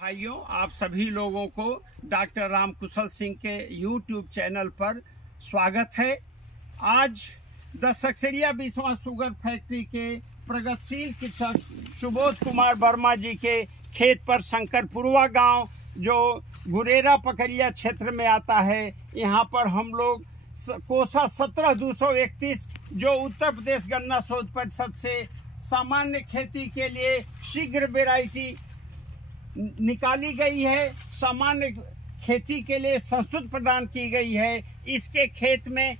भाइयों, आप सभी लोगों को डॉक्टर रामकुशल सिंह के YouTube चैनल पर स्वागत है। आज दशकसरिया बिस्वा शुगर फैक्ट्री के प्रगतिशील कृषक सुबोध कुमार वर्मा जी के खेत पर शंकरपुरवा गांव जो गुरेरा पकरिया क्षेत्र में आता है, यहां पर हम लोग कोसा 17-231 जो उत्तर प्रदेश गन्ना शोध परिषद से सामान्य खेती के लिए शीघ्र वेराइटी निकाली गई है, सामान्य खेती के लिए संस्कृत प्रदान की गई है। इसके खेत में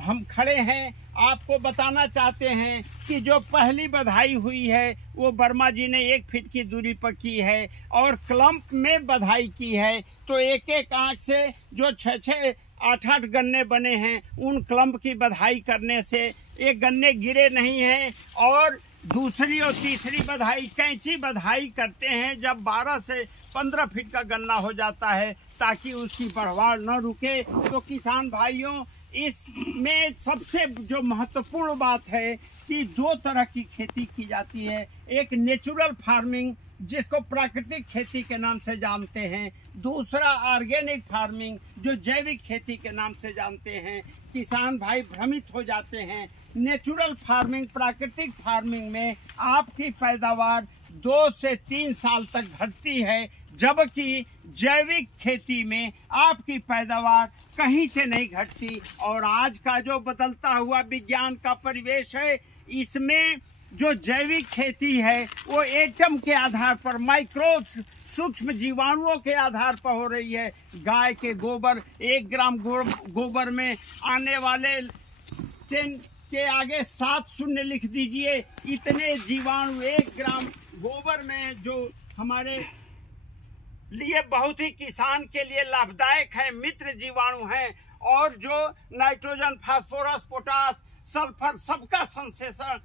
हम खड़े हैं, आपको बताना चाहते हैं कि जो पहली बधाई हुई है वो वर्मा जी ने 1 फीट की दूरी पर की है और क्लम्प में बधाई की है। तो एक एक आंख से जो 6-6, 8-8 गन्ने बने हैं, उन क्लम्प की बधाई करने से एक गन्ने गिरे नहीं हैं। और दूसरी और तीसरी बधाई कैंची बधाई करते हैं जब 12 से 15 फीट का गन्ना हो जाता है, ताकि उसकी बढ़वाड़ न रुके। तो किसान भाइयों, इसमें सबसे जो महत्वपूर्ण बात है कि 2 तरह की खेती की जाती है। एक नेचुरल फार्मिंग जिसको प्राकृतिक खेती के नाम से जानते हैं, दूसरा ऑर्गेनिक फार्मिंग जो जैविक खेती के नाम से जानते हैं। किसान भाई भ्रमित हो जाते हैं। नेचुरल फार्मिंग, प्राकृतिक फार्मिंग में आपकी पैदावार 2 से 3 साल तक घटती है, जबकि जैविक खेती में आपकी पैदावार कहीं से नहीं घटती। और आज का जो बदलता हुआ विज्ञान का परिवेश है, इसमें जो जैविक खेती है वो एटम के आधार पर, माइक्रोब्स, सूक्ष्म जीवाणुओं के आधार पर हो रही है। गाय के गोबर, 1 ग्राम गोबर में आने वाले 10 के आगे 7 शून्य लिख दीजिए। इतने जीवाणु 1 ग्राम गोबर में जो हमारे लिए बहुत ही किसान के लिए लाभदायक है, मित्र जीवाणु हैं। और जो नाइट्रोजन, फास्फोरस, पोटास, सल्फर सबका संश्लेषण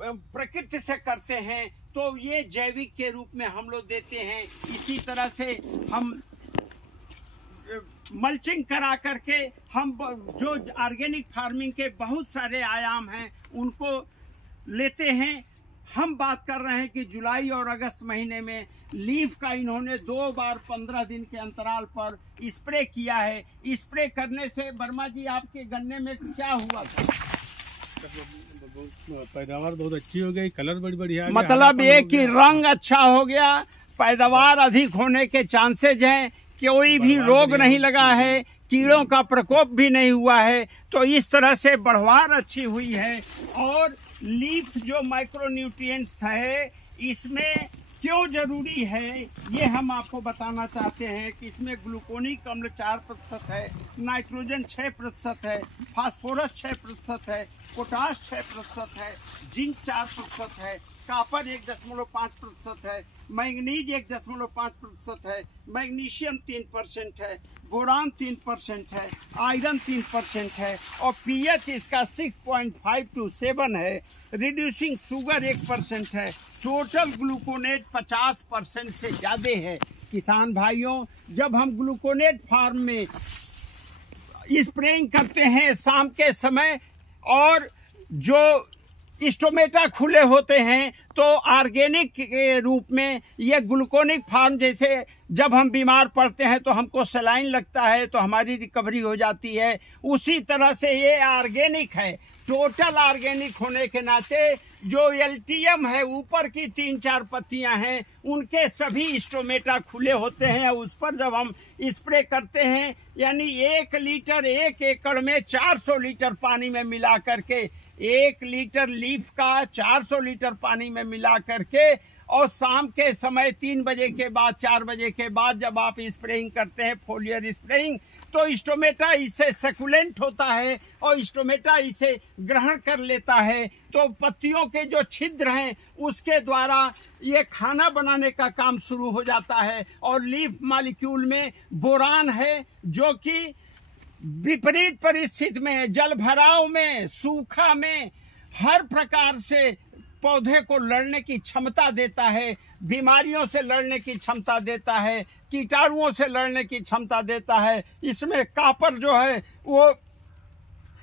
प्रकृति से करते हैं, तो ये जैविक के रूप में हम लोग देते हैं। इसी तरह से हम मल्चिंग करा करके हम जो ऑर्गेनिक फार्मिंग के बहुत सारे आयाम हैं उनको लेते हैं। हम बात कर रहे हैं कि जुलाई और अगस्त महीने में लीफ का इन्होंने 2 बार 15 दिन के अंतराल पर स्प्रे किया है। स्प्रे करने से वर्मा जी आपके गन्ने में क्या हुआ था? पैदावार बहुत अच्छी हो गई, कलर बड़ी बढ़िया, मतलब ये कि रंग अच्छा हो गया, पैदावार अधिक होने के चांसेज हैं, कोई भी रोग नहीं लगा है, कीड़ों का प्रकोप भी नहीं हुआ है। तो इस तरह से बढ़वार अच्छी हुई है। और लीफ जो माइक्रोन्यूट्रिएंट्स है, इसमें क्यों जरूरी है ये हम आपको बताना चाहते हैं कि इसमें ग्लूकोनिक अम्ल 4% है, नाइट्रोजन 6% है, फास्फोरस 6% है, पोटाश 6% है, जिंक 4% है, कॉपर 1.5% है, मैग्नीज 1.5% है, मैग्नीशियम 3% है, बोरान 3% है, आयरन 3% है और पीएच इसका 6.5 to 7 है। रिड्यूसिंग शुगर 1% है। टोटल ग्लूकोनेट 50% से ज़्यादा है। किसान भाइयों, जब हम ग्लूकोनेट फार्म में स्प्रेइंग करते हैं शाम के समय और जो स्टोमेटा खुले होते हैं, तो ऑर्गेनिक के रूप में ये ग्लूकोनिक फार्म, जैसे जब हम बीमार पड़ते हैं तो हमको सलाइन लगता है तो हमारी रिकवरी हो जाती है, उसी तरह से ये ऑर्गेनिक है। टोटल ऑर्गेनिक होने के नाते जो एल्टियम है, ऊपर की 3-4 पत्तियां हैं, उनके सभी स्टोमेटा खुले होते हैं। उस पर जब हम स्प्रे करते हैं, यानी 1 लीटर 1 एकड़ में 400 लीटर पानी में मिला करके, 1 लीटर लीफ का 400 लीटर पानी में मिला करके, और शाम के समय 3 बजे के बाद, 4 बजे के बाद जब आप स्प्रेइंग करते हैं, फोलियर स्प्रेइंग, तो स्टोमेटा इससे सकुलेंट होता है और स्टोमेटा इसे ग्रहण कर लेता है। तो पत्तियों के जो छिद्र हैं उसके द्वारा ये खाना बनाने का काम शुरू हो जाता है। और लीफ मॉलिक्यूल में बोरान है, जो कि विपरीत परिस्थिति में, जल भराव में, सूखा में, हर प्रकार से पौधे को लड़ने की क्षमता देता है, बीमारियों से लड़ने की क्षमता देता है, कीटाणुओं से लड़ने की क्षमता देता है। इसमें कॉपर जो है वो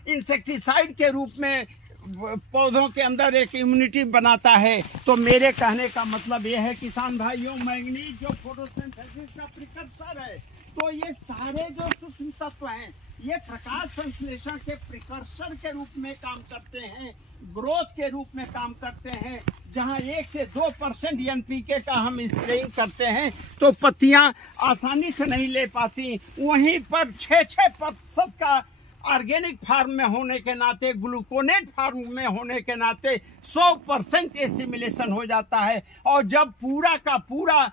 इंसेक्टिसाइड के रूप में पौधों के अंदर एक इम्यूनिटी बनाता है। तो मेरे कहने का मतलब ये है किसान भाइयों, मैंगनीज जो फोटोसिंथेसिस का प्रिकर्सर है, तो ये सारे जो सूक्ष्म तत्व हैं ये प्रकाश संश्लेषण के प्रिकर्सर के रूप में काम करते हैं, ग्रोथ के रूप में काम करते हैं। जहां 1 से 2% एनपीके का हम स्प्रेइंग करते हैं तो पत्तियां आसानी से नहीं ले पाती, वहीं पर 6% का ऑर्गेनिक फार्म में होने के नाते, ग्लूकोनेट फार्म में होने के नाते 100% एसिमिलेशन हो जाता है। और जब पूरा का पूरा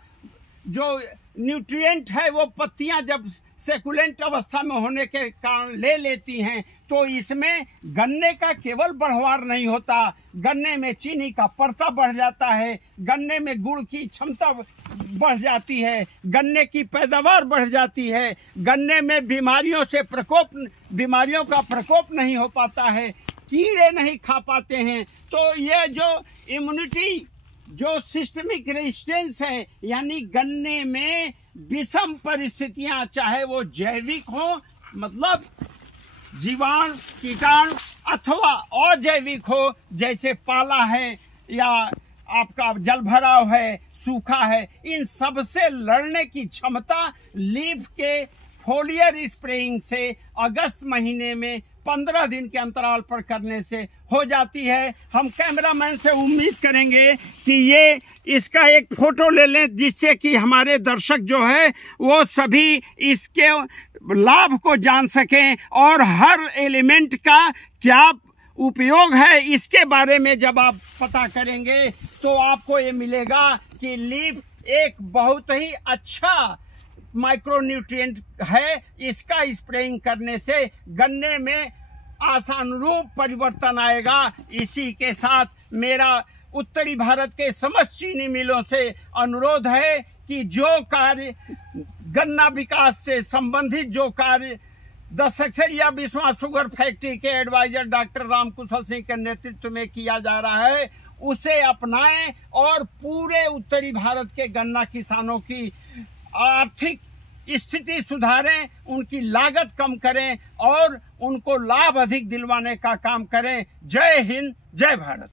जो न्यूट्रिएंट है वो पत्तियां जब सेकुलेंट अवस्था में होने के कारण ले लेती हैं तो इसमें गन्ने का केवल बढ़वार नहीं होता, गन्ने में चीनी का परता बढ़ जाता है, गन्ने में गुड़ की क्षमता बढ़ जाती है, गन्ने की पैदावार बढ़ जाती है, गन्ने में बीमारियों का प्रकोप नहीं हो पाता है, कीड़े नहीं खा पाते हैं। तो ये जो इम्यूनिटी, जो सिस्टमिक रेजिस्टेंस है, यानी गन्ने में विषम परिस्थितियां, चाहे वो जैविक हो मतलब जीवाणु कीटाणु, अथवा अजैविक हो जैसे पाला है या आपका जल भराव है, सूखा है, इन सब से लड़ने की क्षमता लीफ के फोलियर स्प्रेइंग से अगस्त महीने में 15 दिन के अंतराल पर करने से हो जाती है। हम कैमरामैन से उम्मीद करेंगे कि ये इसका एक फोटो ले लें जिससे कि हमारे दर्शक जो है वो सभी इसके लाभ को जान सकें और हर एलिमेंट का क्या उपयोग है इसके बारे में जब आप पता करेंगे तो आपको ये मिलेगा कि लीफ एक बहुत ही अच्छा माइक्रोन्यूट्रिएंट है। इसका स्प्रेइंग करने से गन्ने में आशानुरूप परिवर्तन आएगा। इसी के साथ मेरा उत्तरी भारत के समस्त चीनी मिलों से अनुरोध है कि जो कार्य गन्ना विकास से संबंधित जो कार्य the Saksaria Biswa sugar factory के एडवाइजर डॉक्टर रामकुशल सिंह के नेतृत्व में किया जा रहा है उसे अपनाएं और पूरे उत्तरी भारत के गन्ना किसानों की आर्थिक स्थिति सुधारें, उनकी लागत कम करें और उनको लाभ अधिक दिलवाने का काम करें। जय हिंद, जय भारत।